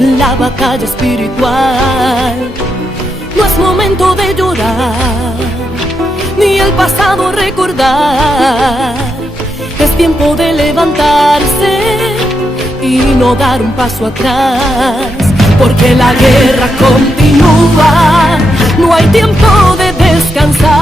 la batalla espiritual. No es momento de llorar, ni el pasado recordar. Es tiempo de levantarse y no dar un paso atrás, porque la guerra continúa, no hay tiempo de descansar.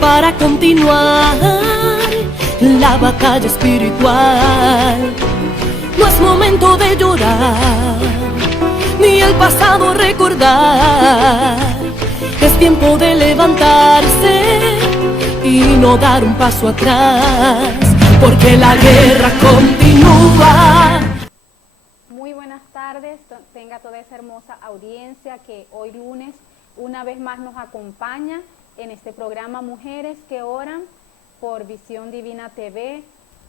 Para continuar la batalla espiritual. No es momento de llorar, ni el pasado recordar. Es tiempo de levantarse y no dar un paso atrás, porque la guerra continúa. Muy buenas tardes, tenga toda esa hermosa audiencia que hoy lunes una vez más nos acompaña en este programa Mujeres que Oran por Visión Divina TV,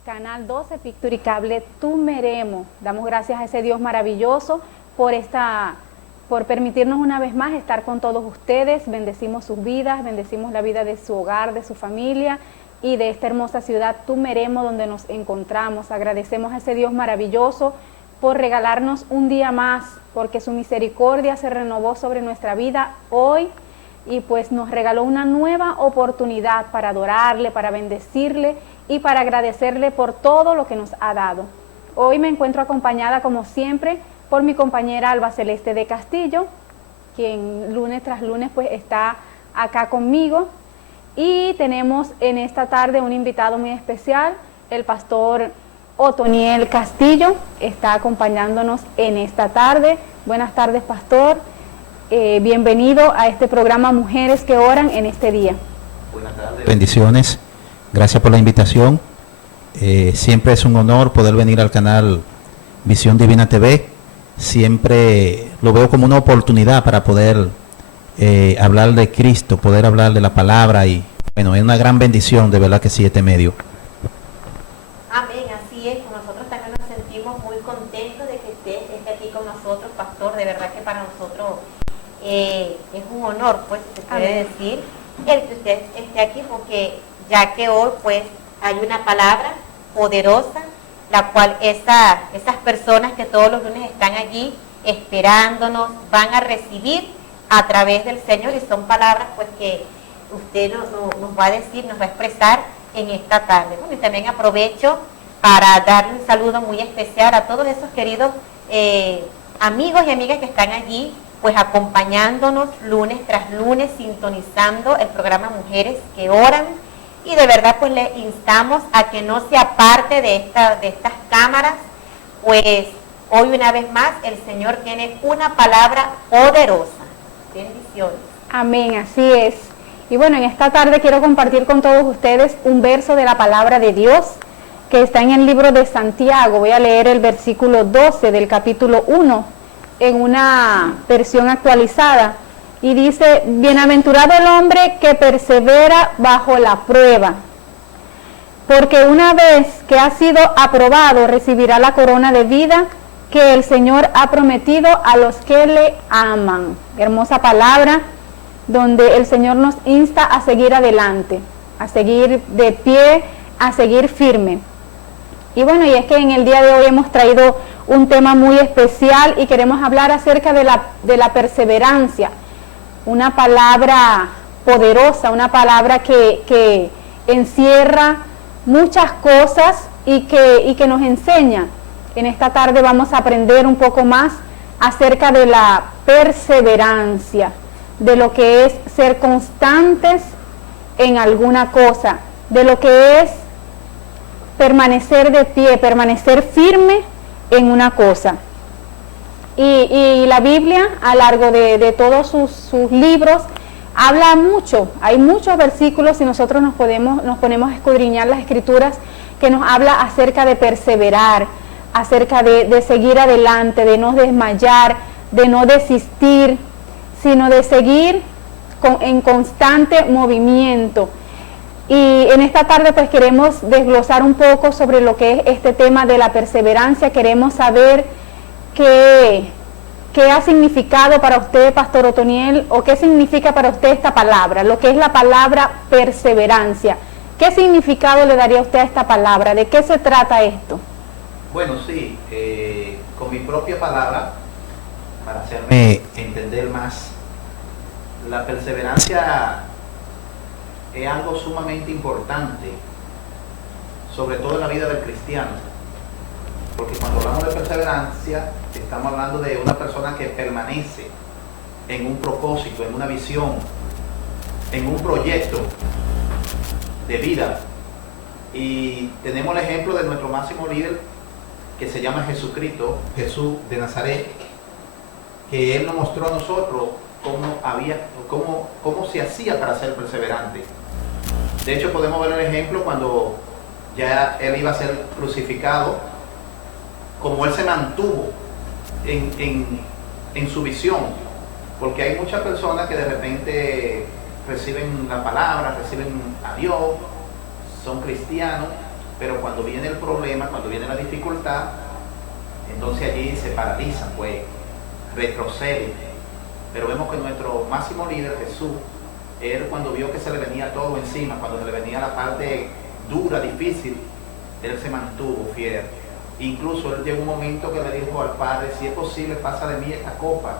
Canal 12, Picture y Cable Tumeremo. Damos gracias a ese Dios maravilloso por permitirnos una vez más estar con todos ustedes. Bendecimos sus vidas, bendecimos la vida de su hogar, de su familia y de esta hermosa ciudad Tumeremo donde nos encontramos. Agradecemos a ese Dios maravilloso por regalarnos un día más, porque su misericordia se renovó sobre nuestra vida hoy, y pues nos regaló una nueva oportunidad para adorarle, para bendecirle y para agradecerle por todo lo que nos ha dado. Hoy me encuentro acompañada, como siempre, por mi compañera Alba Celeste de Castillo, quien lunes tras lunes pues está acá conmigo. Y tenemos en esta tarde un invitado muy especial, el pastor Otoniel Castillo, está acompañándonos en esta tarde. Buenas tardes, pastor. Bienvenido a este programa Mujeres que Oran en este día. Buenas tardes. Bendiciones, gracias por la invitación. Siempre es un honor poder venir al canal Visión Divina TV. Siempre lo veo como una oportunidad para poder hablar de Cristo, poder hablar de la palabra, y bueno, es una gran bendición, de verdad que sí, este medio. Amén, así es. Nosotros también nos sentimos muy contentos de que usted esté aquí con nosotros, pastor. De verdad que para nosotros es un honor, pues se puede decir, el que usted esté aquí, porque ya que hoy pues hay una palabra poderosa, la cual esas personas que todos los lunes están allí esperándonos van a recibir a través del Señor, y son palabras pues que usted nos va a decir, nos va a expresar en esta tarde. Bueno, y también aprovecho para darle un saludo muy especial a todos esos queridos amigos y amigas que están allí pues acompañándonos lunes tras lunes, sintonizando el programa Mujeres que Oran, y de verdad pues le instamos a que no se aparte de estas cámaras, pues hoy una vez más el Señor tiene una palabra poderosa. Bendiciones. Amén, así es. Y bueno, en esta tarde quiero compartir con todos ustedes un verso de la palabra de Dios que está en el libro de Santiago. Voy a leer el versículo 12 del capítulo 1 en una versión actualizada, y dice: bienaventurado el hombre que persevera bajo la prueba, porque una vez que ha sido aprobado recibirá la corona de vida que el Señor ha prometido a los que le aman. Hermosa palabra donde el Señor nos insta a seguir adelante, a seguir de pie, a seguir firme. Y bueno, y es que en el día de hoy hemos traído un tema muy especial y queremos hablar acerca de la perseverancia, una palabra poderosa, una palabra que encierra muchas cosas y que nos enseña. En esta tarde vamos a aprender un poco más acerca de la perseverancia, de lo que es ser constantes en alguna cosa, de lo que es permanecer de pie, permanecer firme en una cosa. Y la Biblia, a lo largo de todos sus libros, habla mucho. Hay muchos versículos, y nosotros nos ponemos a escudriñar las Escrituras, que nos habla acerca de perseverar, acerca de seguir adelante, de no desmayar, de no desistir, sino de seguir en constante movimiento. Y en esta tarde pues queremos desglosar un poco sobre lo que es este tema de la perseverancia. Queremos saber qué ha significado para usted, Pastor Otoniel, o qué significa para usted esta palabra, lo que es la palabra perseverancia. ¿Qué significado le daría usted a esta palabra? ¿De qué se trata esto? Bueno, sí, con mi propia palabra, para hacerme entender más, la perseverancia es algo sumamente importante, sobre todo en la vida del cristiano, porque cuando hablamos de perseverancia, estamos hablando de una persona que permanece en un propósito, en una visión, en un proyecto de vida. Y tenemos el ejemplo de nuestro máximo líder, que se llama Jesucristo, Jesús de Nazaret, que Él nos mostró a nosotros cómo se hacía para ser perseverante. De hecho, podemos ver el ejemplo cuando ya Él iba a ser crucificado, como Él se mantuvo en su visión, porque hay muchas personas que de repente reciben la palabra, reciben a Dios, son cristianos, pero cuando viene el problema, cuando viene la dificultad, entonces allí se paralizan, pues retroceden. Pero vemos que nuestro máximo líder, Jesús, él cuando vio que se le venía todo encima, cuando se le venía la parte dura, difícil, él se mantuvo fiel. Incluso él llegó un momento que le dijo al Padre, si es posible, pasa de mí esta copa,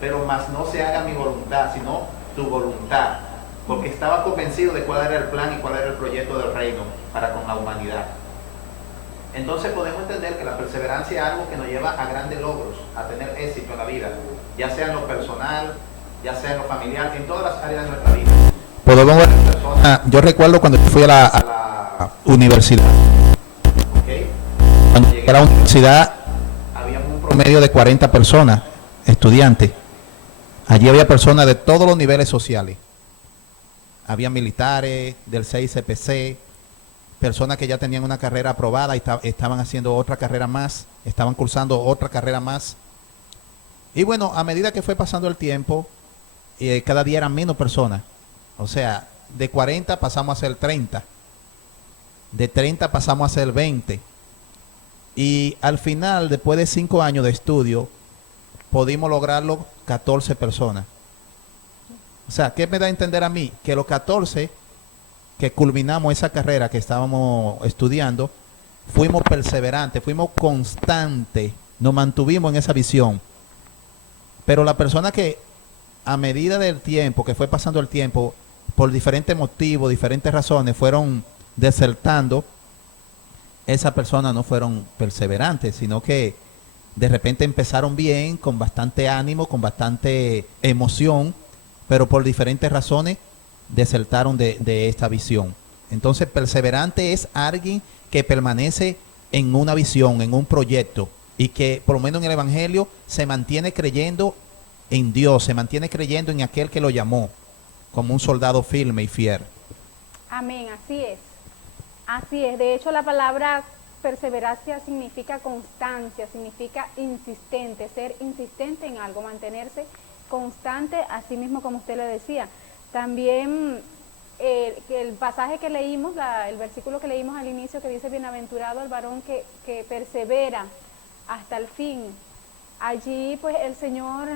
pero más no se haga mi voluntad, sino tu voluntad, porque estaba convencido de cuál era el plan y cuál era el proyecto del reino para con la humanidad. Entonces podemos entender que la perseverancia es algo que nos lleva a grandes logros, a tener éxito en la vida, ya sea en lo personal, ya sea en lo familiar, en todas las áreas de nuestra vida. Podemos ver personas. Yo recuerdo cuando fui a la universidad. ¿Okay? Cuando llegué a la universidad había un promedio de 40 personas, estudiantes. Allí había personas de todos los niveles sociales. Había militares del 6CPC, personas que ya tenían una carrera aprobada y estaban haciendo otra carrera más, estaban cursando otra carrera más. Y bueno, a medida que fue pasando el tiempo, cada día eran menos personas. O sea, de 40 pasamos a ser 30. De 30 pasamos a ser 20. Y al final, después de 5 años de estudio, pudimos lograrlo 14 personas. O sea, ¿qué me da a entender a mí? Que los 14 que culminamos esa carrera que estábamos estudiando, fuimos perseverantes, fuimos constantes, nos mantuvimos en esa visión. Pero la persona que a medida del tiempo, que fue pasando el tiempo, por diferentes motivos, diferentes razones, fueron desertando, esas personas no fueron perseverantes, sino que de repente empezaron bien, con bastante ánimo, con bastante emoción, pero por diferentes razones desertaron de esta visión. Entonces, perseverante es alguien que permanece en una visión, en un proyecto, y que por lo menos en el Evangelio se mantiene creyendo en Dios, se mantiene creyendo en aquel que lo llamó, como un soldado firme y fiel. Amén, así es. Así es. De hecho, la palabra perseverancia significa constancia, significa insistente, ser insistente en algo, mantenerse constante, así mismo como usted le decía. También el pasaje que leímos, el versículo que leímos al inicio, que dice: bienaventurado el varón que persevera hasta el fin. Allí pues el Señor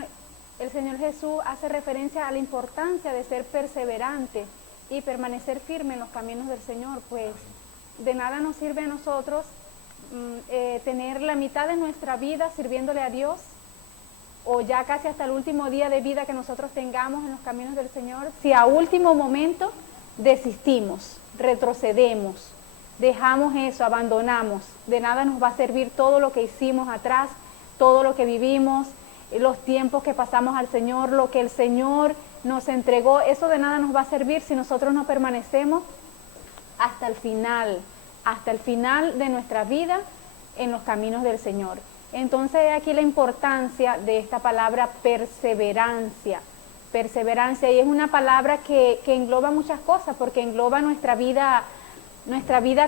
Jesús hace referencia a la importancia de ser perseverante y permanecer firme en los caminos del Señor. Pues de nada nos sirve a nosotros tener la mitad de nuestra vida sirviéndole a Dios, o ya casi hasta el último día de vida que nosotros tengamos en los caminos del Señor, si a último momento desistimos, retrocedemos, dejamos eso, abandonamos. De nada nos va a servir todo lo que hicimos atrás, todo lo que vivimos, los tiempos que pasamos al Señor, lo que el Señor nos entregó. Eso de nada nos va a servir si nosotros no permanecemos hasta el final de nuestra vida en los caminos del Señor. Entonces aquí la importancia de esta palabra perseverancia, y es una palabra que engloba muchas cosas, porque engloba nuestra vida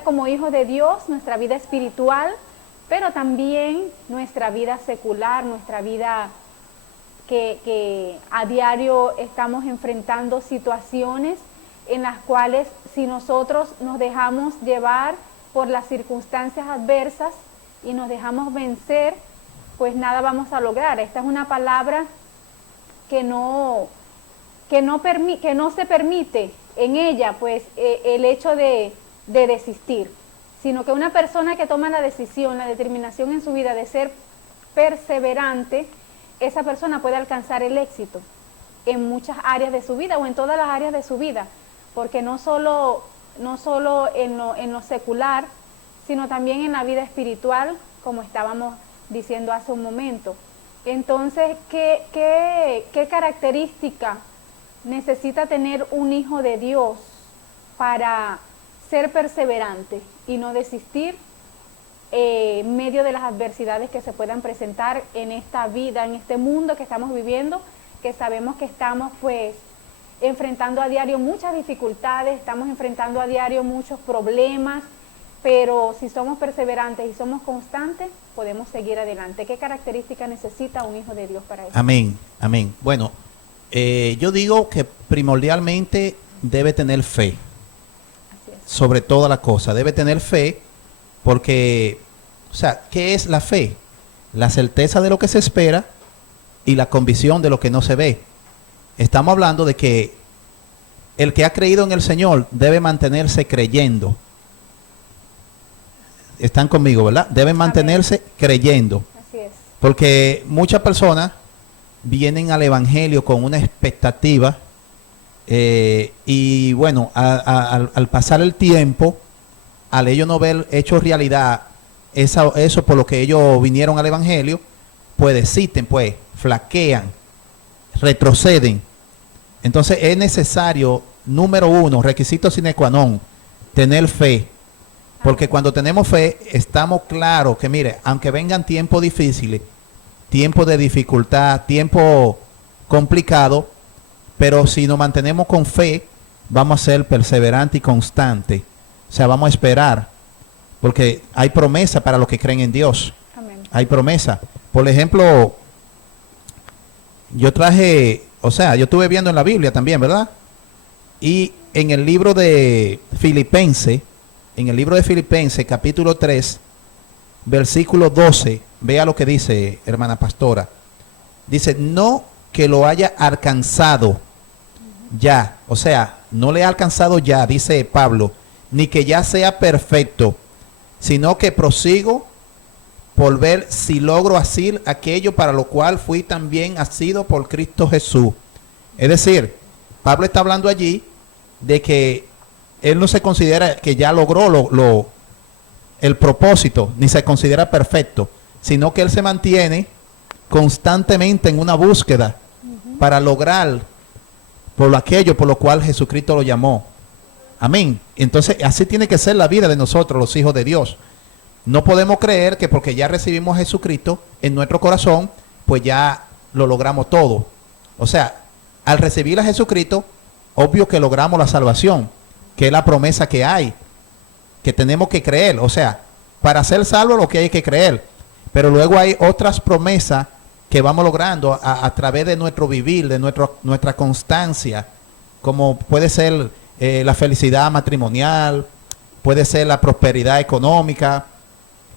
como hijos de Dios, nuestra vida espiritual, pero también nuestra vida secular, nuestra vida que a diario estamos enfrentando situaciones en las cuales si nosotros nos dejamos llevar por las circunstancias adversas y nos dejamos vencer, pues nada vamos a lograr. Esta es una palabra que no se permite en ella pues el hecho de desistir, sino que una persona que toma la decisión, la determinación en su vida de ser perseverante, esa persona puede alcanzar el éxito en muchas áreas de su vida o en todas las áreas de su vida, porque no solo en lo secular, sino también en la vida espiritual, como estábamos diciendo hace un momento. Entonces, ¿qué característica necesita tener un hijo de Dios para ser perseverante y no desistir en medio de las adversidades que se puedan presentar en esta vida, en este mundo que estamos viviendo, que sabemos que estamos pues enfrentando a diario muchas dificultades, estamos enfrentando a diario muchos problemas, pero si somos perseverantes y somos constantes, podemos seguir adelante. ¿Qué características necesita un hijo de Dios para eso? Amén, amén. Bueno, yo digo que primordialmente debe tener fe. Así es. Sobre toda la cosa, debe tener fe, porque, o sea, ¿qué es la fe? La certeza de lo que se espera y la convicción de lo que no se ve. Estamos hablando de que el que ha creído en el Señor debe mantenerse creyendo. Están conmigo, ¿verdad? Deben mantenerse creyendo. Así es. Porque muchas personas vienen al Evangelio con una expectativa y bueno, al pasar el tiempo, al ellos no ver hecho realidad eso por lo que ellos vinieron al Evangelio, pues desisten, pues flaquean, retroceden. Entonces es necesario, número uno, requisito sine qua non, tener fe. Porque cuando tenemos fe, estamos claros que, mire, aunque vengan tiempos difíciles, tiempos de dificultad, tiempos complicados, pero si nos mantenemos con fe, vamos a ser perseverantes y constantes. O sea, vamos a esperar, porque hay promesa para los que creen en Dios. Amén. Hay promesa. Por ejemplo, yo estuve viendo en la Biblia también, ¿verdad? Y en el libro de Filipenses, capítulo 3, versículo 12, vea lo que dice, hermana pastora. Dice, no que lo haya alcanzado ya, o sea, no le ha alcanzado ya, dice Pablo, ni que ya sea perfecto, sino que prosigo por ver si logro asir aquello para lo cual fui también asido por Cristo Jesús. Es decir, Pablo está hablando allí de que él no se considera que ya logró el propósito, ni se considera perfecto, sino que él se mantiene constantemente en una búsqueda para lograr por aquello por lo cual Jesucristo lo llamó. Amén. Entonces, así tiene que ser la vida de nosotros, los hijos de Dios. No podemos creer que porque ya recibimos a Jesucristo en nuestro corazón, pues ya lo logramos todo. O sea, al recibir a Jesucristo, obvio que logramos la salvación, que es la promesa que hay, que tenemos que creer. O sea, para ser salvo lo que hay que creer. Pero luego hay otras promesas que vamos logrando a través de nuestro vivir, de nuestra constancia, como puede ser la felicidad matrimonial, puede ser la prosperidad económica,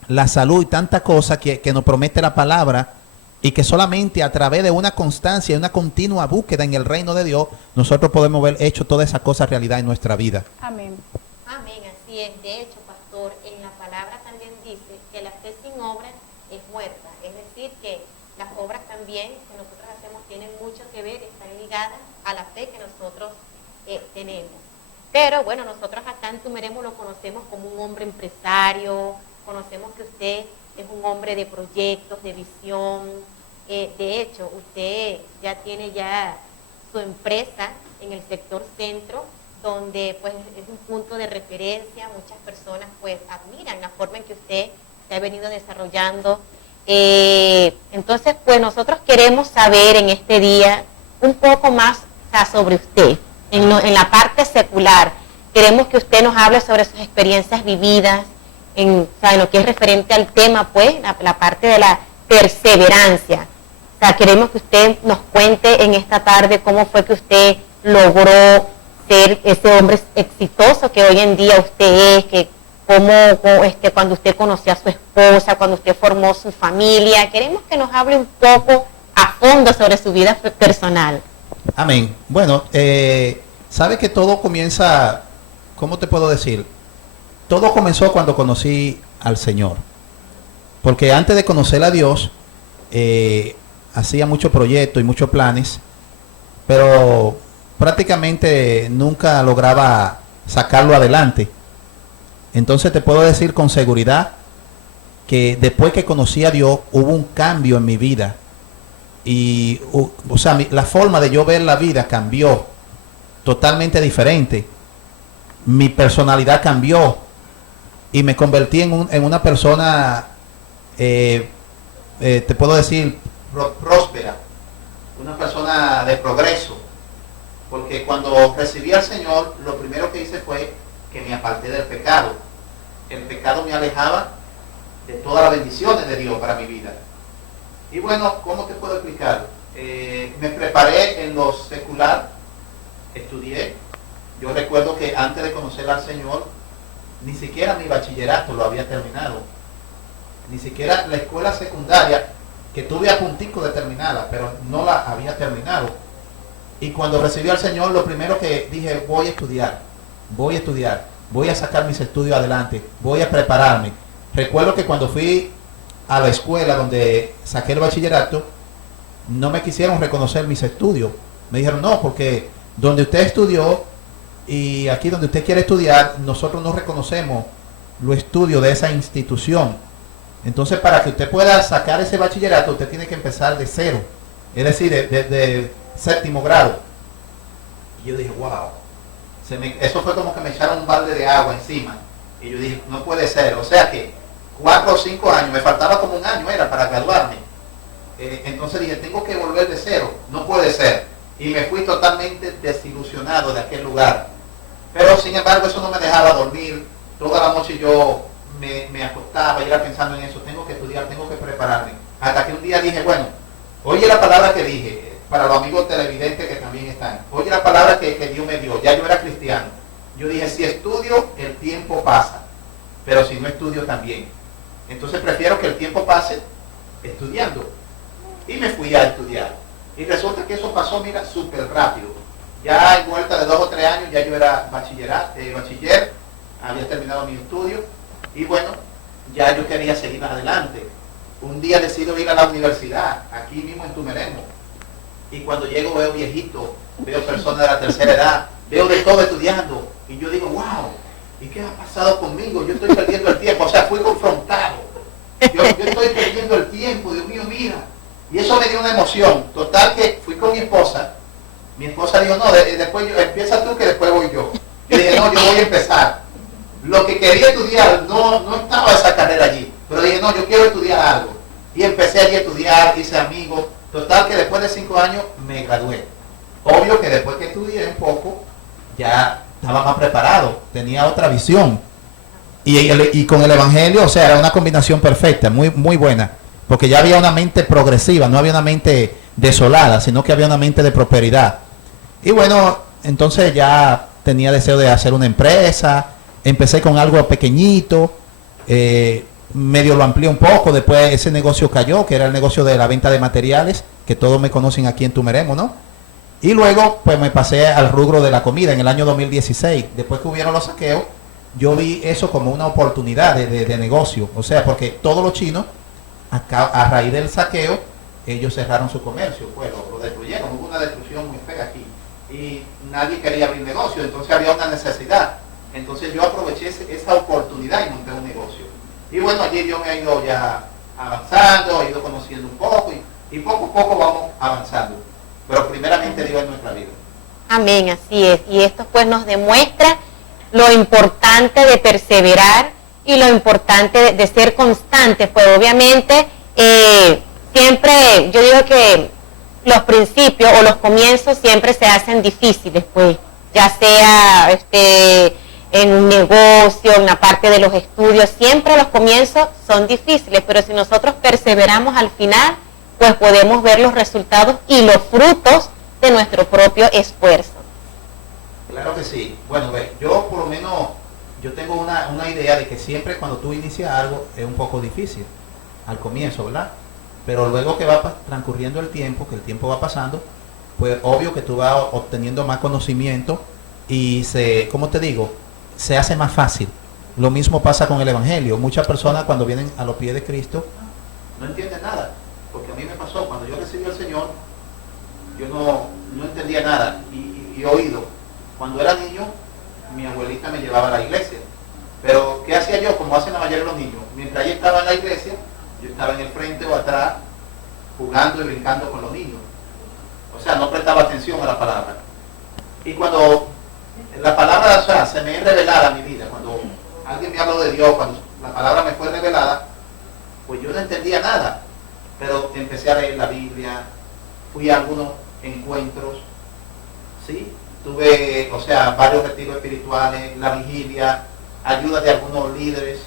la salud y tantas cosas que nos promete la palabra, y que solamente a través de una constancia y una continua búsqueda en el reino de Dios, nosotros podemos ver hecho todas esas cosas realidad en nuestra vida. Amén. Amén, así es. De hecho, pastor, en la palabra también dice que la fe sin obras es muerta. Es decir, que las obras también que nosotros hacemos tienen mucho que ver, están ligadas a la fe que nosotros tenemos. Pero bueno, nosotros acá en Tumeremo lo conocemos como un hombre empresario, conocemos que usted es un hombre de proyectos, de visión. De hecho, usted ya tiene su empresa en el sector centro, donde pues es un punto de referencia. Muchas personas pues admiran la forma en que usted se ha venido desarrollando. Entonces, pues nosotros queremos saber en este día un poco más sobre usted, en la parte secular. Queremos que usted nos hable sobre sus experiencias vividas, en lo que es referente al tema, pues, la parte de la perseverancia. O sea, queremos que usted nos cuente en esta tarde cómo fue que usted logró ser ese hombre exitoso que hoy en día usted es, que cuando usted conoció a su esposa, cuando usted formó su familia. Queremos que nos hable un poco a fondo sobre su vida personal. Amén. Bueno, sabe que todo comienza, ¿cómo te puedo decir? Todo comenzó cuando conocí al Señor. Porque antes de conocer a Dios, hacía muchos proyectos y muchos planes, pero prácticamente nunca lograba sacarlo adelante. Entonces te puedo decir con seguridad que después que conocí a Dios hubo un cambio en mi vida. Y, o sea, la forma de yo ver la vida cambió totalmente diferente. Mi personalidad cambió y me convertí en una persona, te puedo decir, próspera, una persona de progreso. Porque cuando recibí al Señor, lo primero que hice fue que me aparté del pecado. El pecado me alejaba de todas las bendiciones de Dios para mi vida. Y bueno, ¿cómo te puedo explicar? Me preparé en lo secular, estudié. Yo recuerdo que antes de conocer al Señor, ni siquiera mi bachillerato lo había terminado. Ni siquiera la escuela secundaria, que tuve a puntico de terminarla, pero no la había terminado. Y cuando recibí al Señor, lo primero que dije, voy a estudiar, voy a sacar mis estudios adelante, voy a prepararme. Recuerdo que cuando fui a la escuela donde saqué el bachillerato, no me quisieron reconocer mis estudios. Me dijeron, no, porque donde usted estudió y aquí donde usted quiere estudiar, nosotros no reconocemos los estudios de esa institución. Entonces, para que usted pueda sacar ese bachillerato, usted tiene que empezar de cero, es decir, de séptimo grado. Y yo dije, wow, eso fue como que me echaron un balde de agua encima. Y yo dije, no puede ser. O sea que 4 o 5 años, me faltaba como un año era para graduarme. Entonces dije, tengo que volver de cero, no puede ser. Y me fui totalmente desilusionado de aquel lugar. Pero sin embargo eso no me dejaba dormir. Toda la noche yo me acostaba y era pensando en eso, tengo que estudiar, tengo que prepararme. Hasta que un día dije, bueno, oye la palabra que dije, para los amigos televidentes que también están, oye la palabra que Dios me dio, ya yo era cristiano. Yo dije, si estudio, el tiempo pasa, pero si no estudio también. Entonces prefiero que el tiempo pase estudiando. Y me fui a estudiar. Y resulta que eso pasó, mira, súper rápido. Ya en vuelta de 2 o 3 años, ya yo era bachiller, había terminado mi estudio. Y bueno, ya yo quería seguir adelante. Un día decido ir a la universidad, aquí mismo en Tumeremo. Y cuando llego veo viejitos, veo personas de la tercera edad, veo de todo estudiando. Y yo digo, wow, ¿y qué ha pasado conmigo? Yo estoy perdiendo el tiempo. O sea, fui confrontado. Yo estoy perdiendo el tiempo, Dios mío, mira. Y eso me dio una emoción. Total que fui con mi esposa. Mi esposa dijo, no, después empieza tú que después voy yo. Yo dije, no, yo voy a empezar. Lo que quería estudiar, no estaba esa carrera allí. Pero dije, no, yo quiero estudiar algo. Y empecé allí a estudiar, hice amigos. Total que después de 5 años me gradué. Obvio que después que estudié un poco, ya estaba más preparado, tenía otra visión. Y con el Evangelio, o sea, era una combinación perfecta, muy, muy buena. Porque ya había una mente progresiva, no había una mente desolada, sino que había una mente de prosperidad. Y bueno, entonces ya tenía deseo de hacer una empresa, empecé con algo pequeñito, medio lo amplié un poco, después ese negocio cayó, que era el negocio de la venta de materiales, que todos me conocen aquí en Tumeremo, ¿no? Y luego pues me pasé al rubro de la comida en el año 2016, después que hubieron los saqueos, yo vi eso como una oportunidad de negocio, o sea, porque todos los chinos, a raíz del saqueo, ellos cerraron su comercio, pues lo destruyeron, hubo una destrucción muy fea aquí, y nadie quería abrir negocio, entonces había una necesidad. Entonces yo aproveché esa oportunidad y monté un negocio. Y bueno, allí Dios me ha ido ya avanzando, he ido conociendo un poco y poco a poco vamos avanzando. Pero primeramente Dios en nuestra vida. Amén, así es. Y esto pues nos demuestra lo importante de perseverar y lo importante de ser constantes. Pues obviamente siempre, yo digo que los principios o los comienzos siempre se hacen difíciles, pues ya sea en un negocio, en la parte de los estudios, siempre los comienzos son difíciles, pero si nosotros perseveramos al final, pues podemos ver los resultados y los frutos de nuestro propio esfuerzo. Claro que sí. Bueno, ve, yo por lo menos, yo tengo una idea de que siempre cuando tú inicias algo es un poco difícil al comienzo, ¿verdad? Pero luego que va transcurriendo el tiempo, que el tiempo va pasando, pues obvio que tú vas obteniendo más conocimiento y ¿cómo te digo? Se hace más fácil. Lo mismo pasa con el Evangelio. Muchas personas cuando vienen a los pies de Cristo no entienden nada. Porque a mí me pasó, cuando yo recibí al Señor, yo no entendía nada. Y oído, cuando era niño, mi abuelita me llevaba a la iglesia. Pero, ¿qué hacía yo? Como hacen la mayoría de los niños. Mientras ella estaba en la iglesia, yo estaba en el frente o atrás, jugando y brincando con los niños. O sea, no prestaba atención a la palabra. Y cuando la palabra, o sea, se me es revelada a mi vida, cuando alguien me habló de Dios, cuando la palabra me fue revelada, pues yo no entendía nada. Pero empecé a leer la Biblia, fui a algunos encuentros, ¿sí? Tuve, o sea, varios retiros espirituales, la vigilia, ayuda de algunos líderes,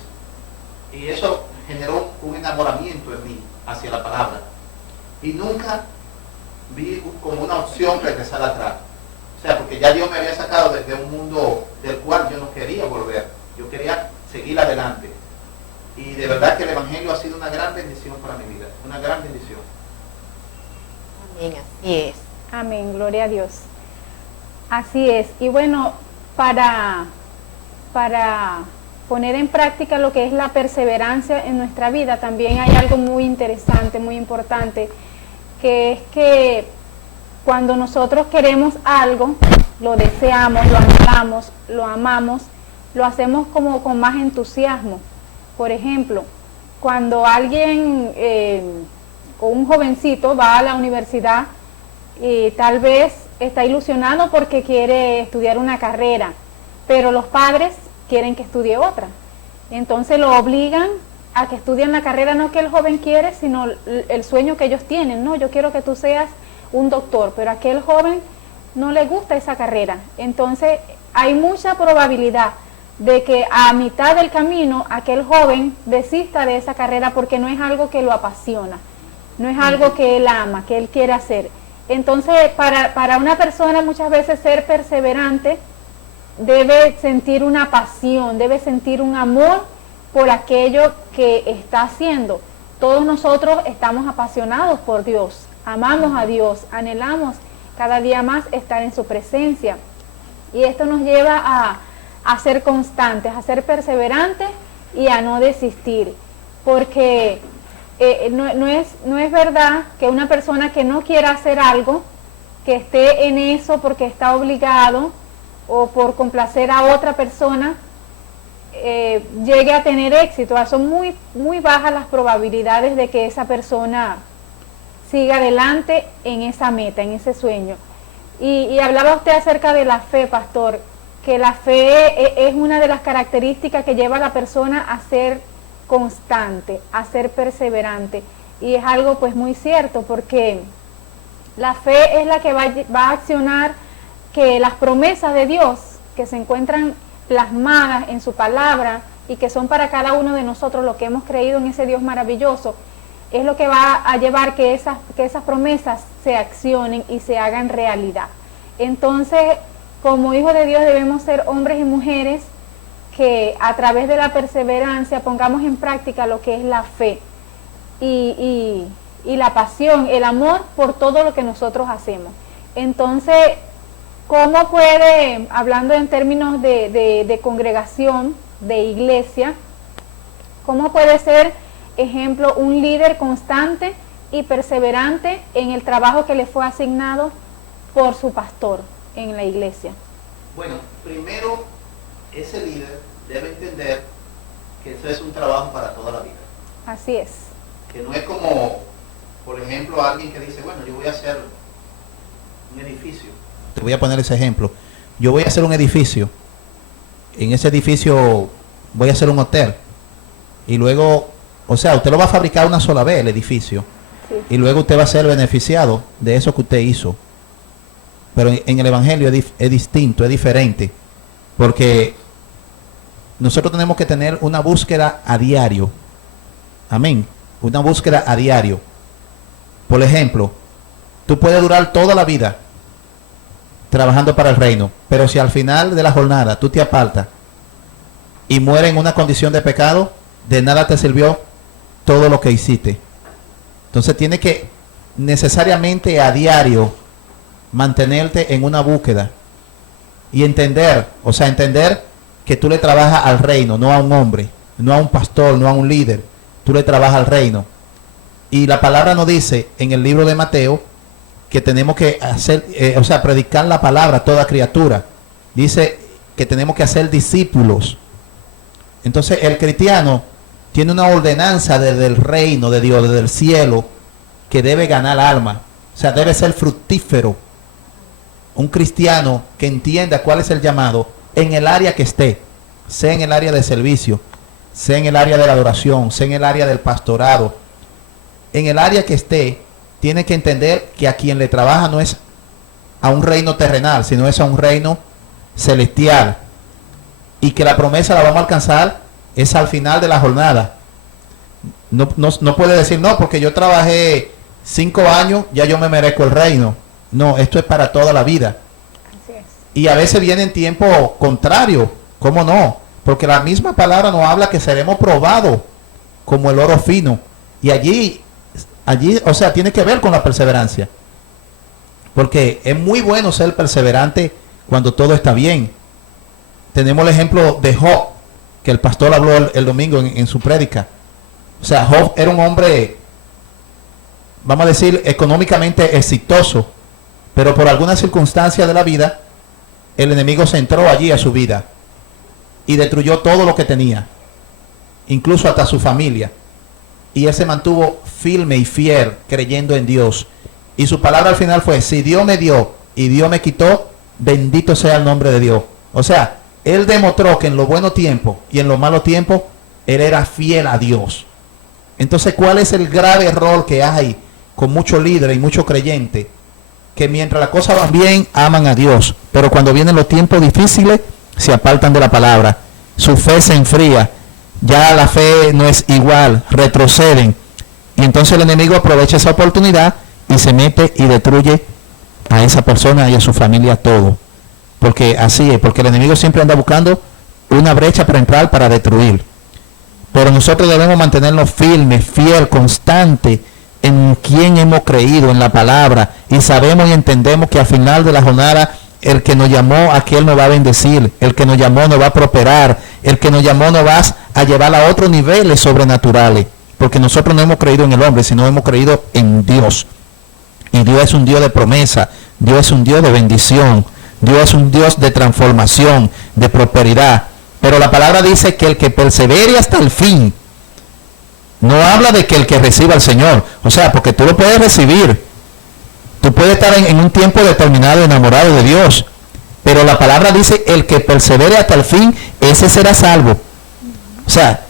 y eso generó un enamoramiento en mí hacia la palabra. Y nunca vi como una opción regresar atrás. O sea, porque ya Dios me había sacado desde un mundo del cual yo no quería volver. Yo quería seguir adelante. Y de verdad que el Evangelio ha sido una gran bendición para mi vida. Una gran bendición. Amén, así es. Amén, gloria a Dios. Así es. Y bueno, para poner en práctica lo que es la perseverancia en nuestra vida, también hay algo muy interesante, muy importante, que es que cuando nosotros queremos algo, lo deseamos, lo anhelamos, lo amamos, lo hacemos como con más entusiasmo. Por ejemplo, cuando alguien o un jovencito va a la universidad y tal vez está ilusionado porque quiere estudiar una carrera, pero los padres quieren que estudie otra. Entonces lo obligan a que estudien la carrera no que el joven quiere, sino el sueño que ellos tienen. No, yo quiero que tú seas un doctor, pero a aquel joven no le gusta esa carrera. Entonces hay mucha probabilidad de que a mitad del camino aquel joven desista de esa carrera porque no es algo que lo apasiona, no es algo que él ama, que él quiere hacer. Entonces para una persona muchas veces ser perseverante debe sentir una pasión, debe sentir un amor por aquello que está haciendo. Todos nosotros estamos apasionados por Dios, amamos a Dios, anhelamos cada día más estar en su presencia. Y esto nos lleva a ser constantes, a ser perseverantes y a no desistir. Porque no es verdad que una persona que no quiera hacer algo, que esté en eso porque está obligado o por complacer a otra persona, llegue a tener éxito. Son muy bajas las probabilidades de que esa persona siga adelante en esa meta, en ese sueño. Y hablaba usted acerca de la fe, pastor, que la fe es una de las características que lleva a la persona a ser constante, a ser perseverante. Y es algo pues muy cierto, porque la fe es la que va a accionar que las promesas de Dios que se encuentran plasmadas en su palabra y que son para cada uno de nosotros lo que hemos creído en ese Dios maravilloso, es lo que va a llevar que esas promesas se accionen y se hagan realidad. Entonces, como hijos de Dios debemos ser hombres y mujeres que a través de la perseverancia pongamos en práctica lo que es la fe y la pasión, el amor por todo lo que nosotros hacemos. Entonces, ¿cómo puede, hablando en términos de congregación, de iglesia, cómo puede ser, ejemplo, un líder constante y perseverante en el trabajo que le fue asignado por su pastor en la iglesia? Bueno, primero, ese líder debe entender que eso es un trabajo para toda la vida. Así es. Que no es como, por ejemplo, alguien que dice, bueno, yo voy a hacer un edificio. Te voy a poner ese ejemplo. Yo voy a hacer un edificio. En ese edificio voy a hacer un hotel. Y luego, o sea, usted lo va a fabricar una sola vez, el edificio. Sí. Y luego usted va a ser beneficiado de eso que usted hizo. Pero en el Evangelio es distinto, es diferente. Porque nosotros tenemos que tener una búsqueda a diario. Amén. Una búsqueda a diario. Por ejemplo, tú puedes durar toda la vida trabajando para el reino, pero si al final de la jornada tú te apartas y mueres en una condición de pecado, de nada te sirvió todo lo que hiciste. Entonces tienes que necesariamente a diario mantenerte en una búsqueda y entender que tú le trabajas al reino, no a un hombre, no a un pastor, no a un líder, tú le trabajas al reino. Y la palabra nos dice en el libro de Mateo que tenemos que hacer, predicar la palabra a toda criatura. Dice que tenemos que hacer discípulos. Entonces el cristiano tiene una ordenanza desde el reino de Dios, desde el cielo, que debe ganar alma. O sea, debe ser fructífero. Un cristiano que entienda cuál es el llamado en el área que esté, sea en el área de servicio, sea en el área de la adoración, sea en el área del pastorado, en el área que esté, tiene que entender que a quien le trabaja no es a un reino terrenal, sino es a un reino celestial. Y que la promesa la vamos a alcanzar es al final de la jornada. No puede decir, no, porque yo trabajé 5 años, ya yo me merezco el reino. No, esto es para toda la vida. Así es. Y a veces viene en tiempo contrario. ¿Cómo no? Porque la misma palabra nos habla que seremos probados como el oro fino. Y allí, tiene que ver con la perseverancia. Porque es muy bueno ser perseverante cuando todo está bien. Tenemos el ejemplo de Job, que el pastor habló el domingo en su prédica. O sea, Job era un hombre, vamos a decir, económicamente exitoso, pero por alguna circunstancia de la vida, el enemigo se entró allí a su vida y destruyó todo lo que tenía, incluso hasta su familia. Y él se mantuvo firme y fiel, creyendo en Dios. Y su palabra al final fue, si Dios me dio y Dios me quitó, bendito sea el nombre de Dios. O sea, él demostró que en los buenos tiempos y en los malos tiempos, él era fiel a Dios. Entonces, ¿cuál es el grave error que hay con muchos líderes y muchos creyentes? Que mientras las cosas van bien, aman a Dios. Pero cuando vienen los tiempos difíciles, se apartan de la palabra. Su fe se enfría. Ya la fe no es igual, retroceden. Y entonces el enemigo aprovecha esa oportunidad y se mete y destruye a esa persona y a su familia todo. Porque así es, porque el enemigo siempre anda buscando una brecha para entrar, para destruir. Pero nosotros debemos mantenernos firmes, fiel, constante en quien hemos creído, en la palabra. Y sabemos y entendemos que al final de la jornada, el que nos llamó, aquel nos va a bendecir. El que nos llamó nos va a prosperar. El que nos llamó nos va a llevar a otros niveles sobrenaturales. Porque nosotros no hemos creído en el hombre, sino hemos creído en Dios. Y Dios es un Dios de promesa. Dios es un Dios de bendición. Dios es un Dios de transformación, de prosperidad. Pero la palabra dice que el que persevere hasta el fin. No habla de que el que reciba al Señor. O sea, porque tú lo puedes recibir. Tú puedes estar en un tiempo determinado enamorado de Dios. Pero la palabra dice, el que persevere hasta el fin, ese será salvo. O sea,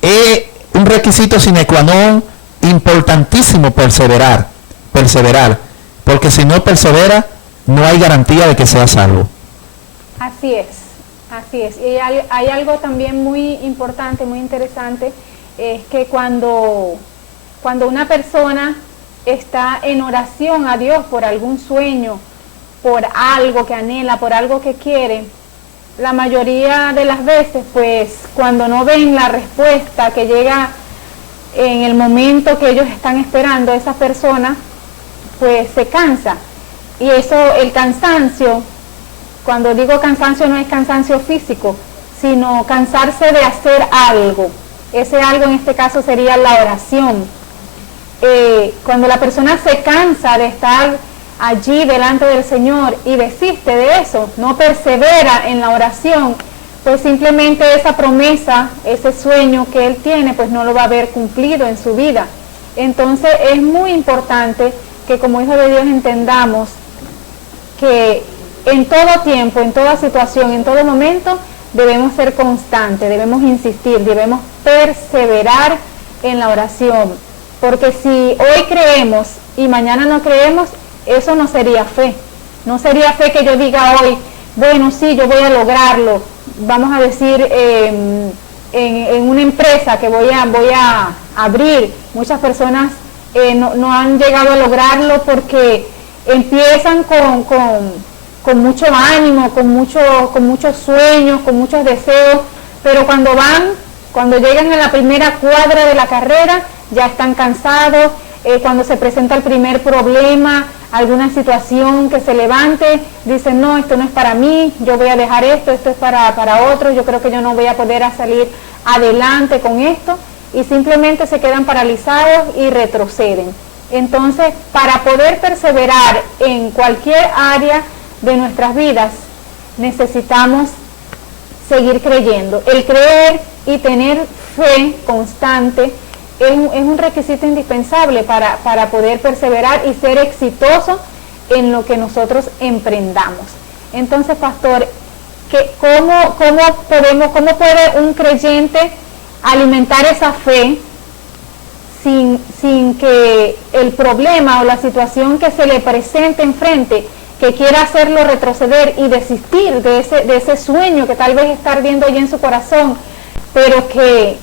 es un requisito sine qua non importantísimo perseverar. Porque si no persevera, no hay garantía de que sea salvo. Así es. Y hay algo también muy importante, muy interesante, es que cuando una persona está en oración a Dios por algún sueño, por algo que anhela, por algo que quiere, la mayoría de las veces, pues, cuando no ven la respuesta que llega en el momento que ellos están esperando, esa persona, pues, se cansa. Y eso, el cansancio, cuando digo cansancio no es cansancio físico, sino cansarse de hacer algo. Ese algo en este caso sería la oración. Cuando la persona se cansa de estar allí delante del Señor y desiste de eso, no persevera en la oración, pues simplemente esa promesa, ese sueño que él tiene, pues no lo va a ver cumplido en su vida. Entonces es muy importante que como hijos de Dios entendamos que en todo tiempo, en toda situación, en todo momento, debemos ser constantes, debemos insistir, debemos perseverar en la oración. Porque si hoy creemos y mañana no creemos, eso no sería fe. No sería fe que yo diga hoy, bueno, sí, yo voy a lograrlo. Vamos a decir, en una empresa que voy a abrir, muchas personas no han llegado a lograrlo porque empiezan con mucho ánimo, con muchos sueños, con muchos deseos, pero cuando llegan a la primera cuadra de la carrera, ya están cansados. Cuando se presenta el primer problema, alguna situación que se levante, dicen, no, esto no es para mí, yo voy a dejar esto es para otro, yo creo que yo no voy a poder salir adelante con esto, y simplemente se quedan paralizados y retroceden. Entonces, para poder perseverar en cualquier área de nuestras vidas, necesitamos seguir creyendo. El creer y tener fe constante es un requisito indispensable para poder perseverar y ser exitoso en lo que nosotros emprendamos. Entonces, pastor, ¿cómo puede un creyente alimentar esa fe sin que el problema o la situación que se le presente enfrente, que quiera hacerlo retroceder y desistir de ese sueño que tal vez está ardiendo allí en su corazón, pero que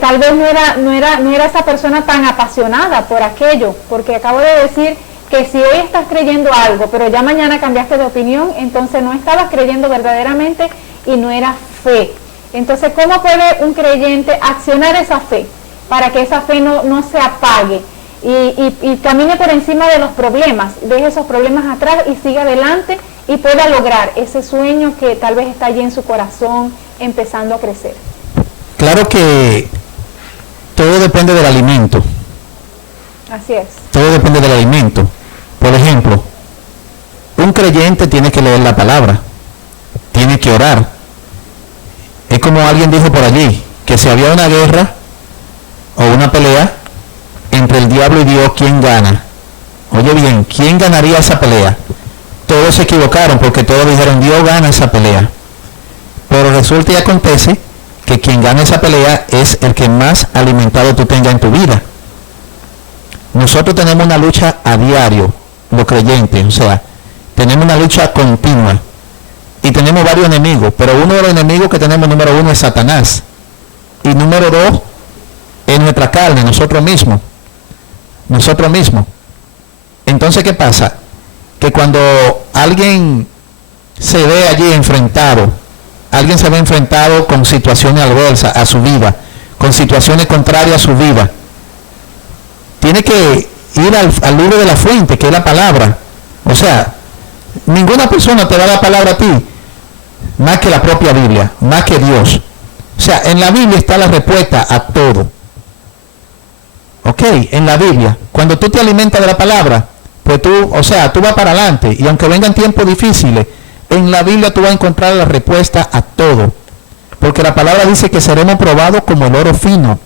tal vez no era esa persona tan apasionada por aquello? Porque acabo de decir que si hoy estás creyendo algo, pero ya mañana cambiaste de opinión, entonces no estabas creyendo verdaderamente y no era fe. Entonces, ¿cómo puede un creyente accionar esa fe para que esa fe no se apague y camine por encima de los problemas, deje esos problemas atrás y siga adelante y pueda lograr ese sueño que tal vez está allí en su corazón empezando a crecer? Claro que todo depende del alimento. Así es. Todo depende del alimento. Por ejemplo, un creyente tiene que leer la palabra, tiene que orar. Es como alguien dijo por allí, que si había una guerra o una pelea entre el diablo y Dios, ¿quién gana? Oye bien, ¿quién ganaría esa pelea? Todos se equivocaron porque todos dijeron, Dios gana esa pelea. Pero resulta y acontece que quien gana esa pelea es el que más alimentado tú tengas en tu vida. Nosotros tenemos una lucha a diario, los creyentes, o sea, tenemos una lucha continua y tenemos varios enemigos, pero uno de los enemigos que tenemos, número uno, es Satanás, y número dos es nuestra carne, nosotros mismos. Entonces, ¿qué pasa? Que cuando alguien se ve allí enfrentado, alguien se ve enfrentado con situaciones adversas a su vida, con situaciones contrarias a su vida, tiene que ir al libro de la fuente, que es la palabra. O sea, ninguna persona te da la palabra a ti más que la propia Biblia, más que Dios. O sea, en la Biblia está la respuesta a todo. Ok, en la Biblia. Cuando tú te alimentas de la palabra, pues tú vas para adelante. Y aunque vengan tiempos difíciles, en la Biblia tú vas a encontrar la respuesta a todo. Porque la palabra dice que seremos probados como el oro fino.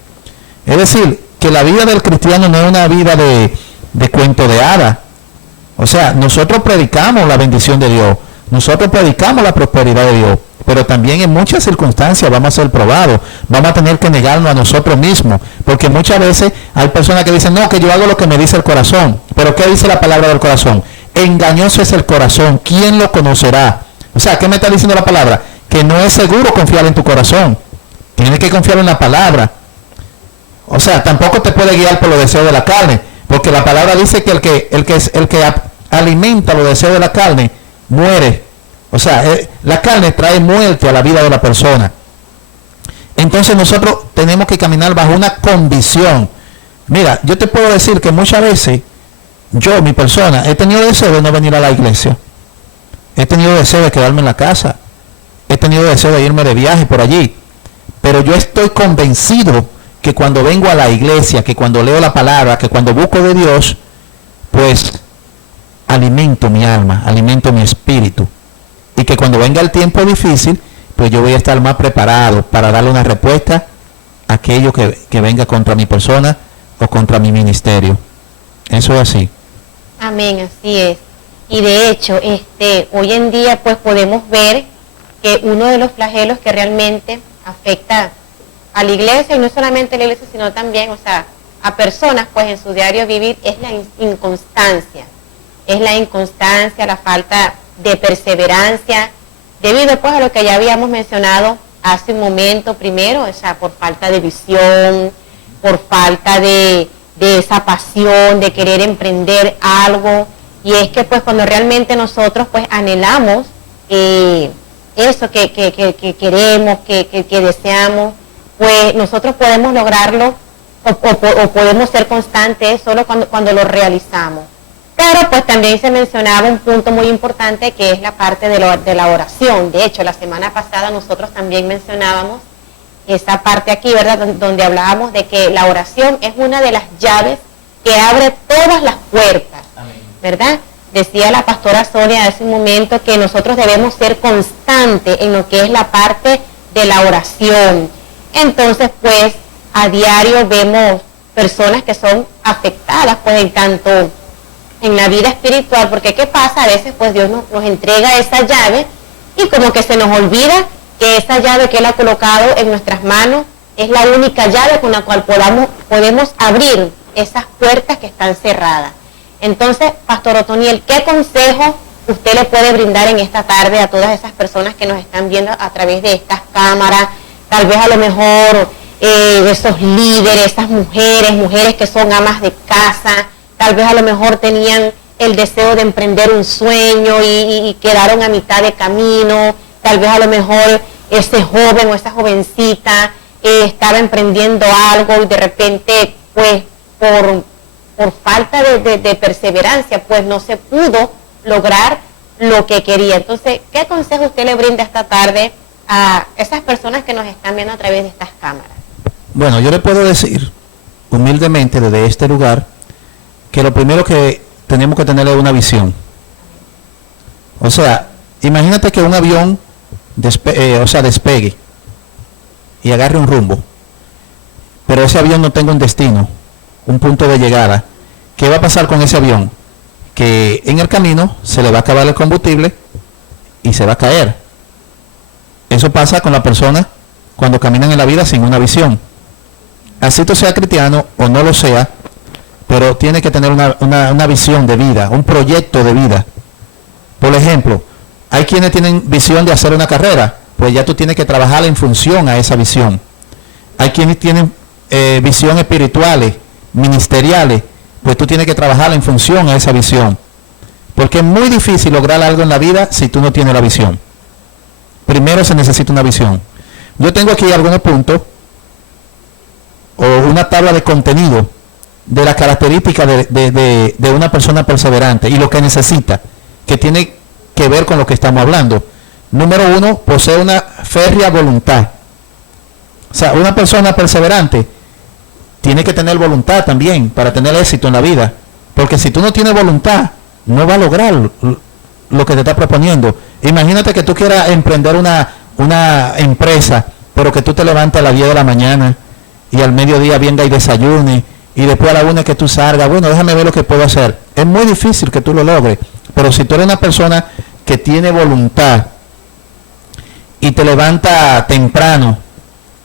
Es decir, que la vida del cristiano no es una vida de cuento de hadas. O sea, nosotros predicamos la bendición de Dios, nosotros predicamos la prosperidad de Dios, pero también en muchas circunstancias vamos a ser probados, vamos a tener que negarnos a nosotros mismos, porque muchas veces hay personas que dicen, no, que yo hago lo que me dice el corazón. Pero ¿qué dice la palabra del corazón? Engañoso es el corazón, ¿quién lo conocerá? O sea, ¿qué me está diciendo la palabra? Que no es seguro confiar en tu corazón, tienes que confiar en la palabra. O sea, tampoco te puede guiar por los deseos de la carne, porque la palabra dice que el que alimenta los deseos de la carne muere. O sea, la carne trae muerte a la vida de la persona. Entonces nosotros tenemos que caminar bajo una convicción. Mira, yo te puedo decir que muchas veces yo, mi persona, he tenido deseo de no venir a la iglesia, he tenido deseo de quedarme en la casa, he tenido deseo de irme de viaje por allí, pero yo estoy convencido que cuando vengo a la iglesia, que cuando leo la palabra, que cuando busco de Dios, pues alimento mi alma, alimento mi espíritu. Y que cuando venga el tiempo difícil, pues yo voy a estar más preparado para darle una respuesta a aquello que venga contra mi persona o contra mi ministerio. Eso es así. Amén, así es. Y de hecho, hoy en día pues podemos ver que uno de los flagelos que realmente afecta a la iglesia, y no solamente a la iglesia, sino también, o sea, a personas pues en su diario vivir, es la inconstancia. Es la inconstancia, la falta de perseverancia, debido pues a lo que ya habíamos mencionado hace un momento primero, o sea, por falta de visión, por falta de de esa pasión, de querer emprender algo. Y es que pues cuando realmente nosotros pues anhelamos eso que queremos, que deseamos, pues nosotros podemos lograrlo o podemos ser constantes solo cuando lo realizamos. Pero pues también se mencionaba un punto muy importante que es la parte de la oración. De hecho, la semana pasada nosotros también mencionábamos esa parte aquí, ¿verdad? Donde hablábamos de que la oración es una de las llaves que abre todas las puertas, ¿verdad? Decía la pastora Sonia hace un momento que nosotros debemos ser constantes en lo que es la parte de la oración. Entonces, pues, a diario vemos personas que son afectadas, pues, en tanto en la vida espiritual, porque ¿qué pasa? A veces, pues, Dios nos entrega esa llave y como que se nos olvida que esa llave que Él ha colocado en nuestras manos es la única llave con la cual podemos abrir esas puertas que están cerradas. Entonces, Pastor Otoniel, ¿qué consejo usted le puede brindar en esta tarde a todas esas personas que nos están viendo a través de estas cámaras? Tal vez a lo mejor esos líderes, esas mujeres que son amas de casa, tal vez a lo mejor tenían el deseo de emprender un sueño y quedaron a mitad de camino, tal vez a lo mejor ese joven o esa jovencita estaba emprendiendo algo y de repente, pues, por falta de perseverancia, pues no se pudo lograr lo que quería. Entonces, ¿qué consejo usted le brinda esta tarde a esas personas que nos están viendo a través de estas cámaras? Bueno, yo le puedo decir humildemente desde este lugar que lo primero que tenemos que tener es una visión. O sea, imagínate que un avión despegue y agarre un rumbo, pero ese avión no tenga un destino, un punto de llegada. ¿Qué va a pasar con ese avión? Que en el camino se le va a acabar el combustible y se va a caer. Eso pasa con la persona cuando caminan en la vida sin una visión. Así tú seas cristiano o no lo sea, pero tiene que tener una visión de vida, un proyecto de vida. Por ejemplo, hay quienes tienen visión de hacer una carrera, pues ya tú tienes que trabajar en función a esa visión. Hay quienes tienen visión espirituales, ministeriales, pues tú tienes que trabajar en función a esa visión. Porque es muy difícil lograr algo en la vida si tú no tienes la visión. Primero se necesita una visión. Yo tengo aquí algunos puntos o una tabla de contenido de las características de una persona perseverante y lo que necesita, que tiene que ver con lo que estamos hablando. Número 1, posee una férrea voluntad. O sea, una persona perseverante tiene que tener voluntad también para tener éxito en la vida. Porque si tú no tienes voluntad, no va a lograr lo que te está proponiendo. Imagínate que tú quieras emprender una empresa, pero que tú te levantes a las 10 de la mañana y al mediodía venga y desayune y después a la 1 que tú salgas, bueno, déjame ver lo que puedo hacer. Es muy difícil que tú lo logres. Pero si tú eres una persona que tiene voluntad y te levanta temprano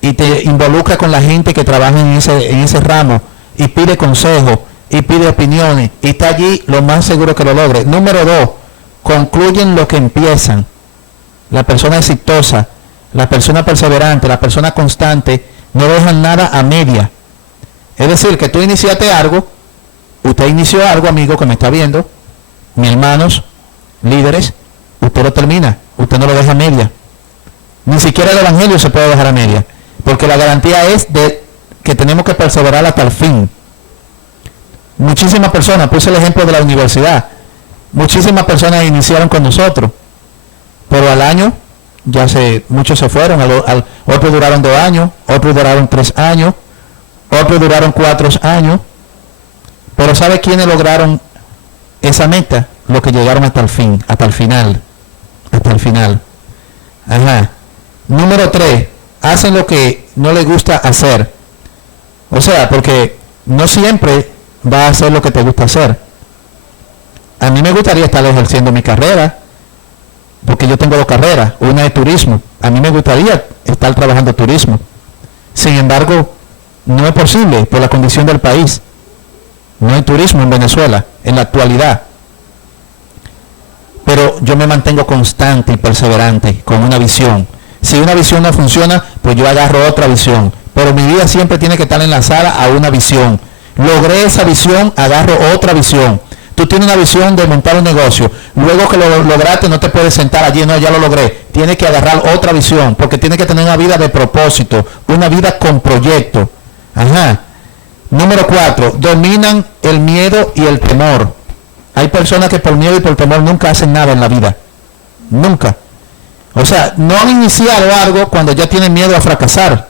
y te involucra con la gente que trabaja en ese ramo y pide consejos y pide opiniones y está allí, lo más seguro que lo logre. Número 2, concluyen lo que empiezan. La persona exitosa, la persona perseverante, la persona constante, no dejan nada a media. Es decir, que tú iniciaste algo, usted inició algo, amigo que me está viendo, mis hermanos, líderes, usted lo termina, usted no lo deja a media. Ni siquiera el evangelio se puede dejar a media, porque la garantía es de que tenemos que perseverar hasta el fin. Muchísimas personas, puse el ejemplo de la universidad, muchísimas personas iniciaron con nosotros, pero al año muchos se fueron, otros duraron 2 años, otros duraron 3 años, otros duraron 4 años, pero ¿sabe quiénes lograron esa meta? Los que llegaron hasta el fin, hasta el final. Ajá. Número 3, hacen lo que no les gusta hacer. O sea, porque no siempre va a hacer lo que te gusta hacer. A mí me gustaría estar ejerciendo mi carrera, porque yo tengo 2 carreras, una de turismo. A mí me gustaría estar trabajando turismo. Sin embargo, no es posible por la condición del país. No hay turismo en Venezuela en la actualidad. Pero yo me mantengo constante y perseverante con una visión. Si una visión no funciona, pues yo agarro otra visión. Pero mi vida siempre tiene que estar enlazada a una visión. logré esa visión, agarro otra visión. Tú tienes una visión de montar un negocio, luego que lo lograste no te puedes sentar allí, no, ya lo logré. Tienes que agarrar otra visión, porque tienes que tener una vida de propósito, una vida con proyecto. Ajá. Número 4, dominan el miedo y el temor. Hay personas que por miedo y por temor nunca hacen nada en la vida. Nunca. O sea, no han iniciado algo cuando ya tienen miedo a fracasar.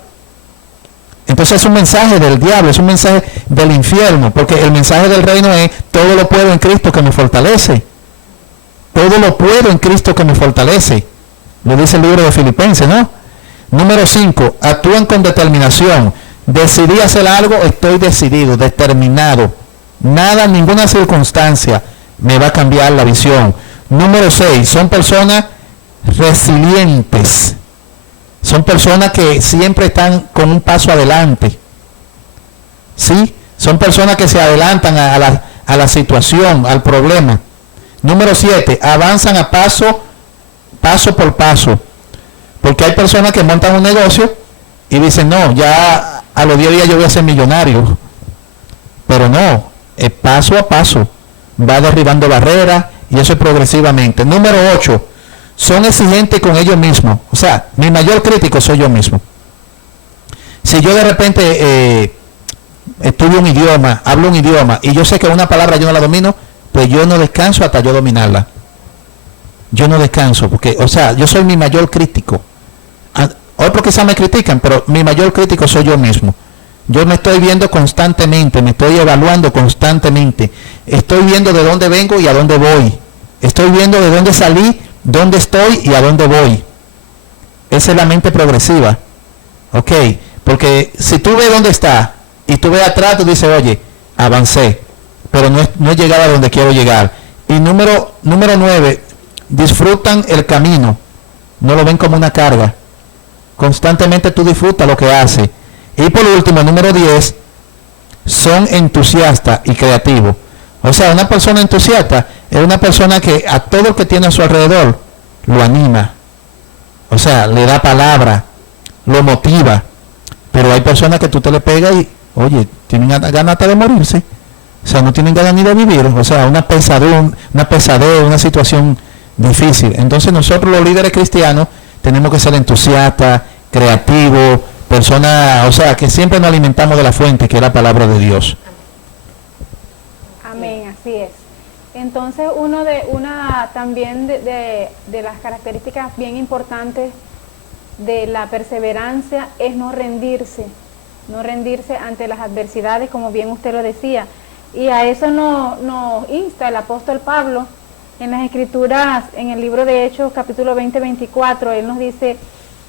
Entonces es un mensaje del diablo, es un mensaje del infierno, porque el mensaje del reino es: todo lo puedo en Cristo que me fortalece. Todo lo puedo en Cristo que me fortalece. Lo dice el libro de Filipenses, ¿no? Número 5, actúan con determinación. Decidí hacer algo, estoy decidido, determinado. Nada, ninguna circunstancia me va a cambiar la visión. Número 6, son personas resilientes. Son personas que siempre están con un paso adelante. ¿Sí? Son personas que se adelantan a la situación, al problema. Número 7, avanzan a paso por paso. Porque hay personas que montan un negocio y dicen: no, ya a los 10 días yo voy a ser millonario. Pero no, es paso a paso. Va derribando barreras y eso es progresivamente. Número 8, son exigentes con ellos mismos. O sea, mi mayor crítico soy yo mismo. Si yo de repente estudio un idioma, hablo un idioma y yo sé que una palabra yo no la domino, pues yo no descanso hasta yo dominarla. Yo no descanso, porque, o sea, yo soy mi mayor crítico. Otros quizás me critican, pero mi mayor crítico soy yo mismo. Yo me estoy viendo constantemente, me estoy evaluando constantemente. Estoy viendo de dónde vengo y a dónde voy. Estoy viendo de dónde salí, dónde estoy y a dónde voy. Esa es la mente progresiva. Ok, porque si tú ves dónde está y tú ves atrás, tú dices: oye, avancé, pero no he llegado a donde quiero llegar. Y número 9, disfrutan el camino, no lo ven como una carga. Constantemente tú disfrutas lo que haces. Y por último, número 10, son entusiastas y creativos. O sea, una persona entusiasta es una persona que a todo lo que tiene a su alrededor lo anima. O sea, le da palabra, lo motiva. Pero hay personas que tú te le pegas y, oye, tienen ganas de morirse. O sea, no tienen ganas ni de vivir. O sea, una pesadez, una situación difícil. Entonces nosotros los líderes cristianos tenemos que ser entusiastas, creativos, personas, o sea, que siempre nos alimentamos de la fuente, que es la palabra de Dios. Amén, así es. Entonces, una también de las características bien importantes de la perseverancia es no rendirse ante las adversidades, como bien usted lo decía. Y a eso nos insta el apóstol Pablo en las Escrituras, en el libro de Hechos, capítulo 20-24, él nos dice: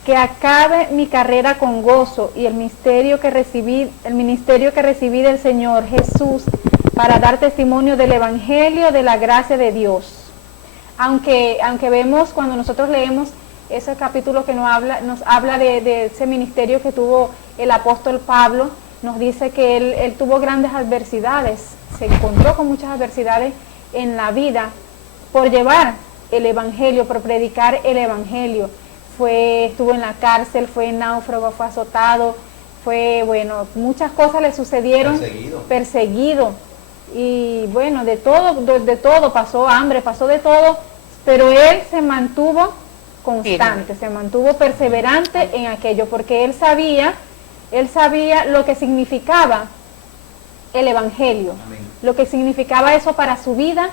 que acabe mi carrera con gozo y el ministerio que recibí del Señor Jesús para dar testimonio del Evangelio de la gracia de Dios. Aunque vemos, cuando nosotros leemos ese capítulo que nos habla de ese ministerio que tuvo el apóstol Pablo, nos dice que él tuvo grandes adversidades, se encontró con muchas adversidades en la vida por llevar el Evangelio, por predicar el Evangelio. Estuvo en la cárcel, fue náufrago, fue azotado, muchas cosas le sucedieron, perseguido, y bueno, de todo, pasó hambre, pasó de todo, pero él se mantuvo constante, se mantuvo perseverante en aquello, porque él sabía lo que significaba el Evangelio, lo que significaba eso para su vida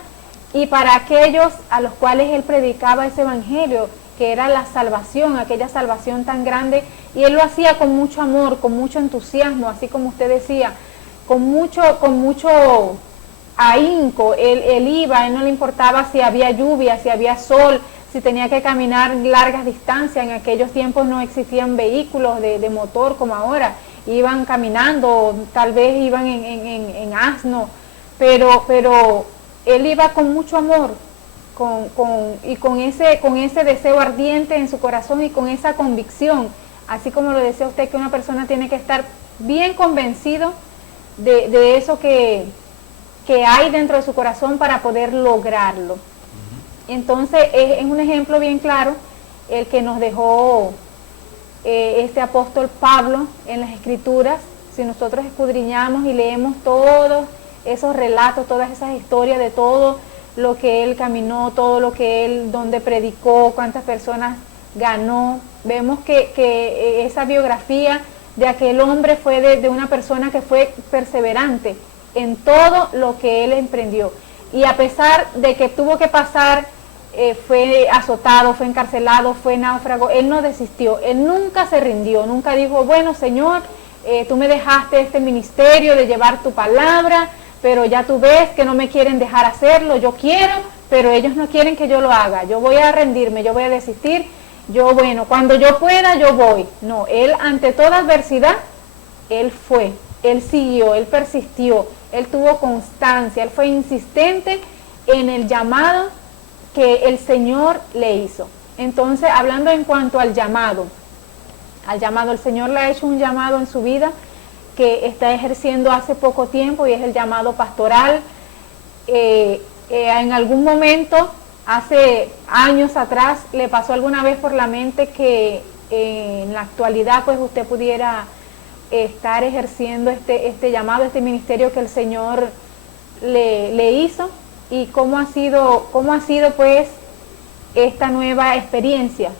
y para aquellos a los cuales él predicaba ese Evangelio, que era la salvación, aquella salvación tan grande, y él lo hacía con mucho amor, con mucho entusiasmo, así como usted decía, con mucho ahínco. Él iba, él no le importaba si había lluvia, si había sol, si tenía que caminar largas distancias. En aquellos tiempos no existían vehículos de motor como ahora, iban caminando, tal vez iban en asno, pero él iba con mucho amor, con ese deseo ardiente en su corazón y con esa convicción, así como lo decía usted, que una persona tiene que estar bien convencido de eso que hay dentro de su corazón para poder lograrlo. Entonces es un ejemplo bien claro el que nos dejó este apóstol Pablo en las Escrituras Si nosotros escudriñamos y leemos todos esos relatos, todas esas historias de todo lo que él caminó, todo lo que él, donde predicó, cuántas personas ganó, vemos que esa biografía de aquel hombre fue de una persona que fue perseverante en todo lo que él emprendió. Y a pesar de que tuvo que pasar, fue azotado, fue encarcelado, fue náufrago, él no desistió, él nunca se rindió, nunca dijo, bueno, Señor, tú me dejaste este ministerio de llevar tu palabra, pero ya tú ves que no me quieren dejar hacerlo, yo quiero, pero ellos no quieren que yo lo haga, yo voy a rendirme, yo voy a desistir, yo, bueno, cuando yo pueda, yo voy. No, él ante toda adversidad, él fue, él siguió, él persistió, él tuvo constancia, él fue insistente en el llamado que el Señor le hizo. Entonces, hablando en cuanto al llamado, el Señor le ha hecho un llamado en su vida que está ejerciendo hace poco tiempo y es el llamado pastoral. En algún momento, hace años atrás, le pasó alguna vez por la mente que en la actualidad pues usted pudiera estar ejerciendo este llamado, este ministerio que el Señor le hizo, y cómo ha sido pues esta nueva experiencia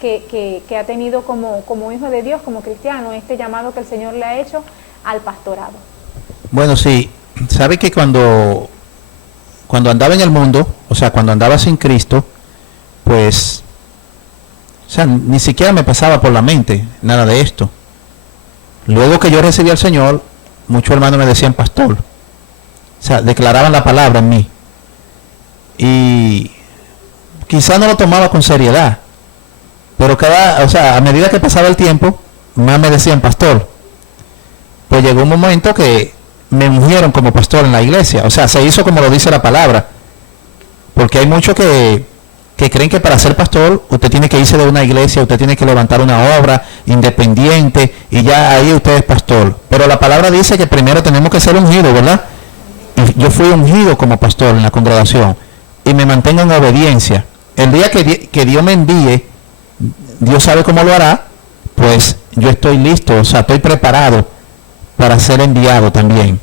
que ha tenido como hijo de Dios, como cristiano, este llamado que el Señor le ha hecho al pastorado. Bueno, sí, sabe que cuando andaba en el mundo, o sea, cuando andaba sin Cristo, pues, o sea, ni siquiera me pasaba por la mente nada de esto. Luego que yo recibí al Señor, muchos hermanos me decían pastor, o sea, declaraban la palabra en mí, y quizá no lo tomaba con seriedad, pero a medida que pasaba el tiempo, más me decían pastor. Pues llegó un momento que me ungieron como pastor en la iglesia, o sea, se hizo como lo dice la palabra, porque hay muchos que creen que para ser pastor usted tiene que irse de una iglesia, usted tiene que levantar una obra independiente y ya ahí usted es pastor, pero la palabra dice que primero tenemos que ser ungidos, ¿verdad? Y yo fui ungido como pastor en la congregación y me mantengo en obediencia. El día que Dios me envíe, Dios sabe cómo lo hará, pues yo estoy listo, o sea, estoy preparado para ser enviado también.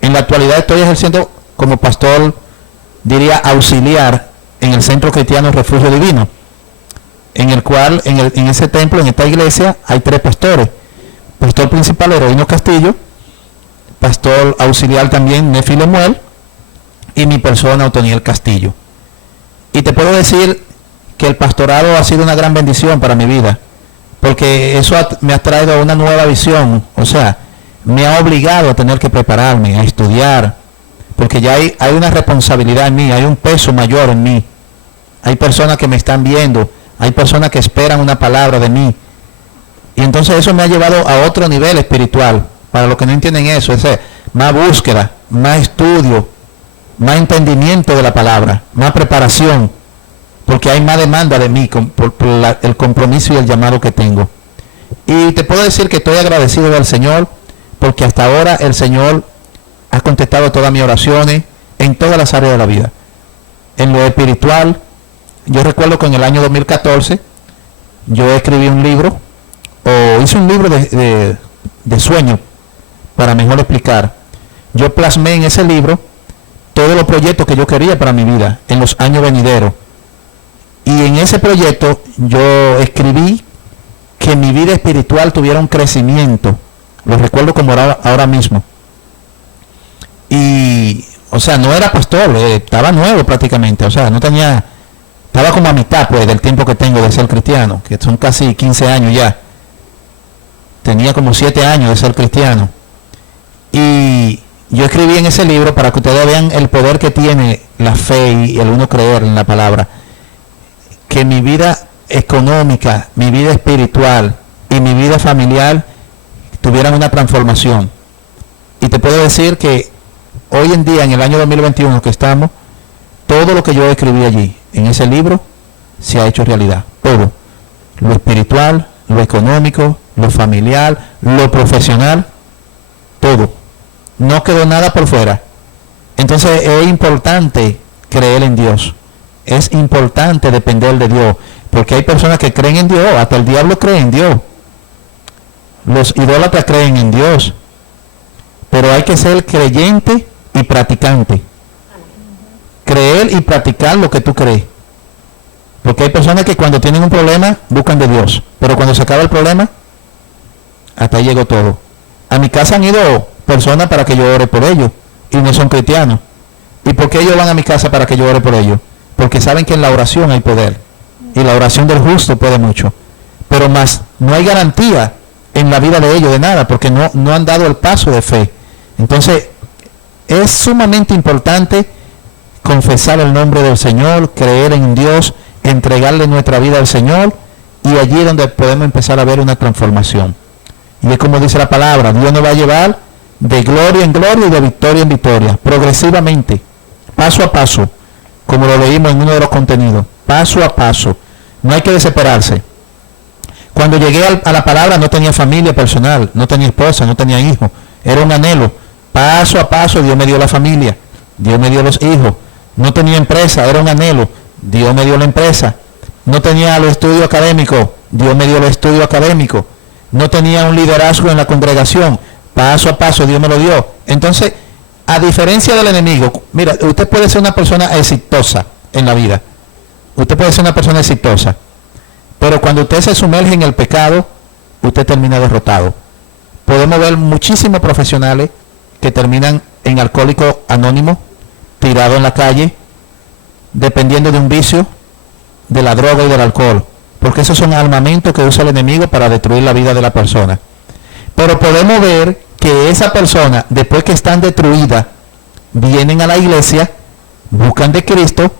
En la actualidad estoy ejerciendo como pastor, diría auxiliar, en el Centro Cristiano Refugio Divino, en el cual, en ese templo, en esta iglesia, hay 3 pastores. Pastor principal, Heroíno Castillo, pastor auxiliar también, Nefi Lemuel, y mi persona, Otoniel Castillo. Y te puedo decir que el pastorado ha sido una gran bendición para mi vida, porque eso me ha traído una nueva visión, o sea, me ha obligado a tener que prepararme, a estudiar, porque ya hay una responsabilidad en mí, hay un peso mayor en mí. Hay personas que me están viendo, hay personas que esperan una palabra de mí. Y entonces eso me ha llevado a otro nivel espiritual. Para los que no entienden eso, es más búsqueda, más estudio, más entendimiento de la palabra, más preparación, porque hay más demanda de mí por el compromiso y el llamado que tengo. Y te puedo decir que estoy agradecido del Señor, porque hasta ahora el Señor ha contestado todas mis oraciones en todas las áreas de la vida. En lo espiritual, yo recuerdo que en el año 2014 yo escribí un libro, o hice un libro de sueño, para mejor explicar. Yo plasmé en ese libro todos los proyectos que yo quería para mi vida en los años venideros. Y en ese proyecto yo escribí que mi vida espiritual tuviera un crecimiento. Lo recuerdo como ahora mismo. Y, o sea, no era pastor, estaba nuevo prácticamente, o sea, estaba como a mitad pues del tiempo que tengo de ser cristiano, que son casi 15 años ya. Tenía como 7 años de ser cristiano. Y yo escribí en ese libro, para que ustedes vean el poder que tiene la fe y el uno creer en la palabra, que mi vida económica, mi vida espiritual y mi vida familiar tuvieran una transformación. Y te puedo decir que hoy en día, en el año 2021 que estamos, todo lo que yo escribí allí, en ese libro, se ha hecho realidad. Todo. Lo espiritual, lo económico, lo familiar, lo profesional, todo. No quedó nada por fuera. Entonces es importante creer en Dios. Es importante depender de Dios. Porque hay personas que creen en Dios, hasta el diablo cree en Dios. Los idólatras creen en Dios, pero hay que ser creyente y practicante. Creer y practicar lo que tú crees. Porque hay personas que cuando tienen un problema buscan de Dios, pero cuando se acaba el problema, hasta ahí llegó todo. A mi casa han ido personas para que yo ore por ellos y no son cristianos. ¿Y por qué ellos van a mi casa para que yo ore por ellos? Porque saben que en la oración hay poder y la oración del justo puede mucho. Pero más, no hay garantía en la vida de ellos de nada, porque no han dado el paso de fe. Entonces, es sumamente importante confesar el nombre del Señor, creer en Dios, entregarle nuestra vida al Señor, y allí es donde podemos empezar a ver una transformación. Y es como dice la palabra, Dios nos va a llevar de gloria en gloria y de victoria en victoria, progresivamente, paso a paso, como lo leímos en uno de los contenidos, paso a paso. No hay que desesperarse. Cuando llegué a la palabra no tenía familia personal, no tenía esposa, no tenía hijos, era un anhelo. Paso a paso Dios me dio la familia, Dios me dio los hijos. No tenía empresa, era un anhelo, Dios me dio la empresa. No tenía los estudios académicos, Dios me dio los estudios académicos. No tenía un liderazgo en la congregación, paso a paso Dios me lo dio. Entonces, a diferencia del enemigo, mira, usted puede ser una persona exitosa en la vida, usted puede ser una persona exitosa, pero cuando usted se sumerge en el pecado, usted termina derrotado. Podemos ver muchísimos profesionales que terminan en alcohólicos anónimos, tirados en la calle, dependiendo de un vicio, de la droga y del alcohol, porque esos son armamentos que usa el enemigo para destruir la vida de la persona. Pero podemos ver que esa persona, después que están destruidas, vienen a la iglesia, buscan de Cristo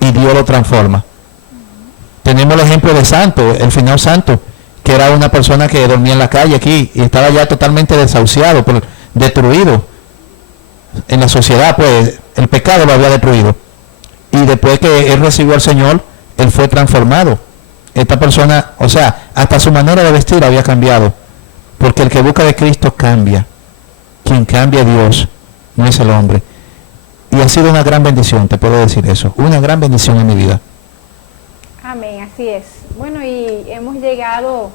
y Dios lo transforma. Tenemos el ejemplo de Santo, el final Santo, que era una persona que dormía en la calle aquí y estaba ya totalmente desahuciado, destruido en la sociedad, pues el pecado lo había destruido. Y después que él recibió al Señor, él fue transformado. Esta persona, o sea, hasta su manera de vestir había cambiado, porque el que busca de Cristo cambia. Quien cambia a Dios no es el hombre. Y ha sido una gran bendición, te puedo decir eso, una gran bendición en mi vida. Amén, así es. Bueno, y hemos llegado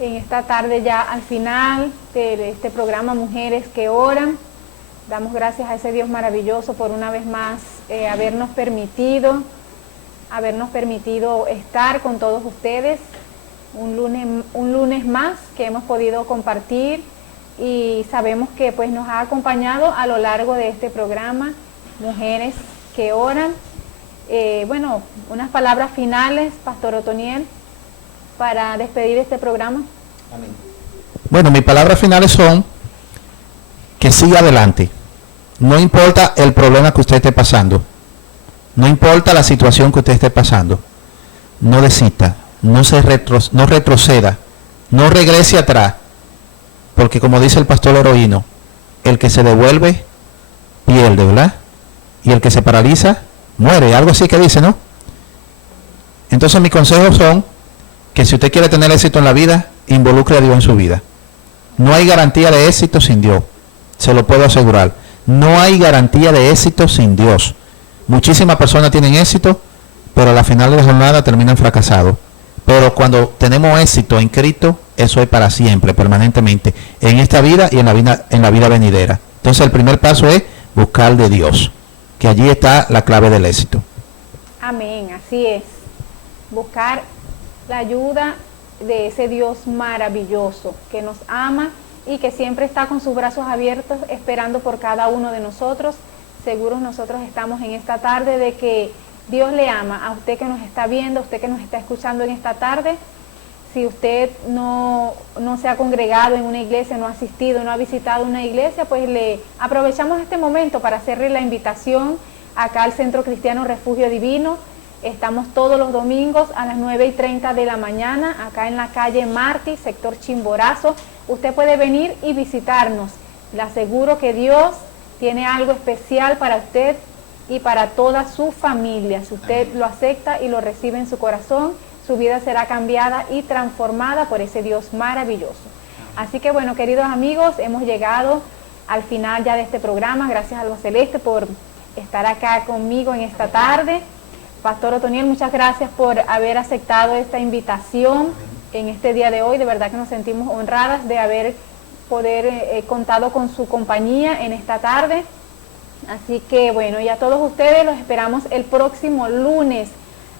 en esta tarde ya al final de este programa Mujeres que Oran. Damos gracias a ese Dios maravilloso por una vez más habernos permitido estar con todos ustedes un lunes más que hemos podido compartir, y sabemos que pues nos ha acompañado a lo largo de este programa Mujeres que Oran. Bueno, unas palabras finales, Pastor Otoniel, para despedir este programa. Amén. Bueno, mis palabras finales son que siga adelante. No importa el problema que usted esté pasando, no importa la situación que usted esté pasando, no desista, no retroceda, no regrese atrás, porque como dice el pastor Heroíno, el que se devuelve pierde, ¿verdad? Y el que se paraliza muere, algo así que dice, ¿no? Entonces mis consejos son que si usted quiere tener éxito en la vida, involucre a Dios en su vida. No hay garantía de éxito sin Dios, se lo puedo asegurar. No hay garantía de éxito sin Dios. Muchísimas personas tienen éxito, pero a la final de la jornada terminan fracasados. Pero cuando tenemos éxito en Cristo, eso es para siempre, permanentemente, en esta vida y en la vida venidera. Entonces el primer paso es buscar de Dios, que allí está la clave del éxito. Amén, así es. Buscar la ayuda de ese Dios maravilloso que nos ama y que siempre está con sus brazos abiertos esperando por cada uno de nosotros. Seguros nosotros estamos en esta tarde de que Dios le ama a usted que nos está viendo, a usted que nos está escuchando en esta tarde. Si usted no se ha congregado en una iglesia, no ha asistido, no ha visitado una iglesia, pues le aprovechamos este momento para hacerle la invitación acá al Centro Cristiano Refugio Divino. Estamos todos los domingos a las 9:30 de la mañana, acá en la calle Martí, sector Chimborazo. Usted puede venir y visitarnos. Le aseguro que Dios tiene algo especial para usted y para toda su familia. Si usted lo acepta y lo recibe en su corazón, su vida será cambiada y transformada por ese Dios maravilloso. Así que bueno, queridos amigos, hemos llegado al final ya de este programa. Gracias a Alba Celeste por estar acá conmigo en esta tarde. Pastor Otoniel, muchas gracias por haber aceptado esta invitación en este día de hoy. De verdad que nos sentimos honradas de haber contado con su compañía en esta tarde. Así que bueno, y a todos ustedes los esperamos el próximo lunes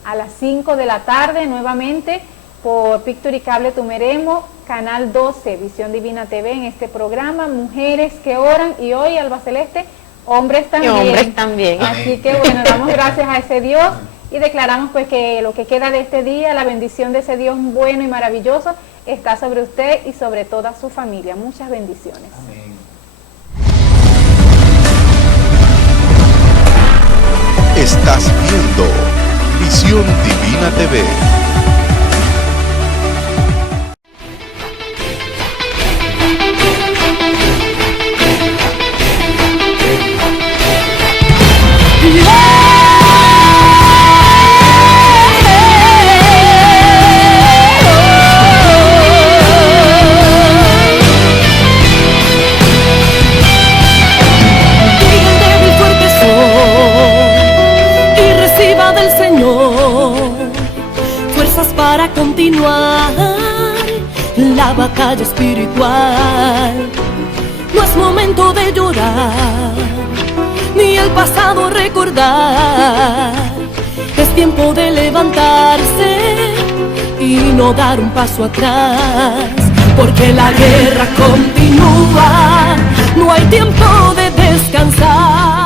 a las 5 de la tarde nuevamente por Pictory Cable Tumeremo, Canal 12, Visión Divina TV, en este programa Mujeres que Oran, y hoy Alba Celeste, hombres también. Y hombres también. Así que bueno, damos gracias a ese Dios y declaramos pues que lo que queda de este día, la bendición de ese Dios bueno y maravilloso está sobre usted y sobre toda su familia. Muchas bendiciones. Amén. Estás viendo Visión Divina TV. Para continuar la batalla espiritual. No es momento de llorar, ni el pasado recordar. Es tiempo de levantarse y no dar un paso atrás, porque la guerra continúa, no hay tiempo de descansar.